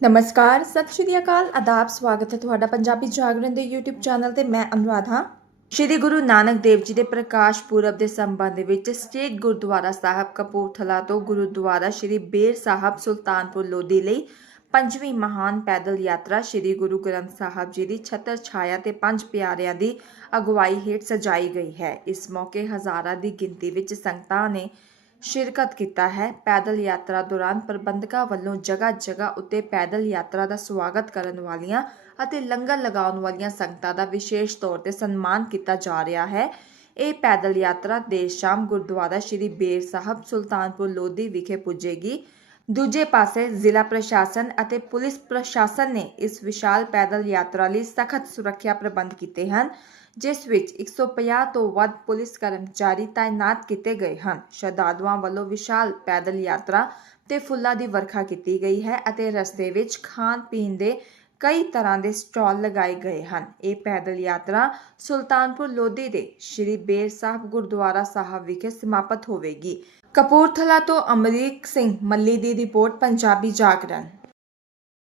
ਨਮਸਕਾਰ, ਸਤਿ ਸ਼੍ਰੀ ਅਕਾਲ, ਆਦਾਬ, ਸਵਾਗਤ ਹੈ ਤੁਹਾਡਾ ਪੰਜਾਬੀ ਜਾਗਰਣ ਦੇ YouTube ਚੈਨਲ ਤੇ ਮੈਂ ਅਨੁਰਾਧ। ਹਾਂ ਸ਼੍ਰੀ ਗੁਰੂ ਨਾਨਕ ਦੇਵ ਜੀ ਦੇ ਪ੍ਰਕਾਸ਼ ਪੁਰਬ ਦੇ ਸੰਬੰਧ ਵਿੱਚ ਸਟੇਟ ਗੁਰਦੁਆਰਾ ਸਾਹਿਬ ਕਪੂਰਥਲਾ ਤੋਂ ਗੁਰਦੁਆਰਾ ਸ਼੍ਰੀ ਬੇਰ ਸਾਹਿਬ ਸੁਲਤਾਨਪੁਰ ਲੋਧੀ ਲਈ ਪੰਜਵੀਂ ਮਹਾਨ ਪੈਦਲ ਯਾਤਰਾ ਸ਼੍ਰੀ ਗੁਰੂ ਗ੍ਰੰਥ ਸਾਹਿਬ ਜੀ ਦੀ ਛਤਰ ਛਾਇਆ ਤੇ ਪੰਜ ਪਿਆਰਿਆਂ ਦੀ ਅਗਵਾਈ ਹੇਠ ਸਜਾਈ ਗਈ ਹੈ। ਇਸ ਮੌਕੇ ਹਜ਼ਾਰਾਂ ਦੀ ਗਿਣਤੀ ਵਿੱਚ ਸੰਗਤਾਂ ਨੇ ਸ਼ਿਰਕਤ ਕੀਤਾ ਹੈ। ਪੈਦਲ ਯਾਤਰਾ ਦੌਰਾਨ ਪ੍ਰਬੰਧਕਾਂ ਵੱਲੋਂ ਜਗ੍ਹਾ ਜਗ੍ਹਾ ਉੱਤੇ ਪੈਦਲ ਯਾਤਰਾ ਦਾ ਸਵਾਗਤ ਕਰਨ ਵਾਲੀਆਂ ਅਤੇ ਲੰਗਰ ਲਗਾਉਣ ਵਾਲੀਆਂ ਸੰਗਤਾਂ ਦਾ ਵਿਸ਼ੇਸ਼ ਤੌਰ ਤੇ ਸਨਮਾਨ ਕੀਤਾ ਜਾ ਰਿਹਾ ਹੈ। ਇਹ ਪੈਦਲ ਯਾਤਰਾ ਦੇਰ ਸ਼ਾਮ ਗੁਰਦੁਆਰਾ ਸ਼੍ਰੀ ਬੇਰ ਸਾਹਿਬ, ਸੁਲਤਾਨਪੁਰ ਲੋਧੀ ਵਿਖੇ ਪੁੱਜੇਗੀ। ਦੂਜੇ ਪਾਸੇ ਜ਼ਿਲ੍ਹਾ ਪ੍ਰਸ਼ਾਸਨ ਅਤੇ ਪੁਲਿਸ ਪ੍ਰਸ਼ਾਸਨ ਨੇ ਇਸ ਵਿਸ਼ਾਲ ਪੈਦਲ ਯਾਤਰਾ ਲਈ ਸਖਤ ਸੁਰੱਖਿਆ ਪ੍ਰਬੰਧ ਕੀਤੇ ਹਨ, ਜਿਸ ਵਿੱਚ 150 ਤੋਂ ਵੱਧ ਪੁਲਿਸ ਕਰਮਚਾਰੀ ਤਾਇਨਾਤ ਕੀਤੇ ਗਏ ਹਨ। ਸ਼ਰਧਾਲੂਆਂ ਵੱਲੋਂ ਵਿਸ਼ਾਲ ਪੈਦਲ ਯਾਤਰਾ ਤੇ ਫੁੱਲਾਂ ਦੀ ਵਰਖਾ ਕੀਤੀ ਗਈ ਹੈ ਅਤੇ ਰਸਤੇ ਵਿੱਚ ਖਾਣ ਪੀਣ ਦੇ ਕਈ ਤਰ੍ਹਾਂ ਦੇ ਸਟਾਲ ਲਗਾਏ ਗਏ ਹਨ। ਇਹ ਪੈਦਲ ਯਾਤਰਾ ਸੁਲਤਾਨਪੁਰ ਲੋਧੀ ਦੇ ਸ਼੍ਰੀ ਬੇਰ ਸਾਹਿਬ ਗੁਰਦੁਆਰਾ ਸਾਹਿਬ ਵਿਖੇ ਸਮਾਪਤ ਹੋਵੇਗੀ। ਕਪੂਰਥਲਾ ਤੋਂ ਅਮਰੀਕ ਸਿੰਘ ਮੱਲੀ ਦੀ ਰਿਪੋਰਟ, ਪੰਜਾਬੀ ਜਾਗਰਣ।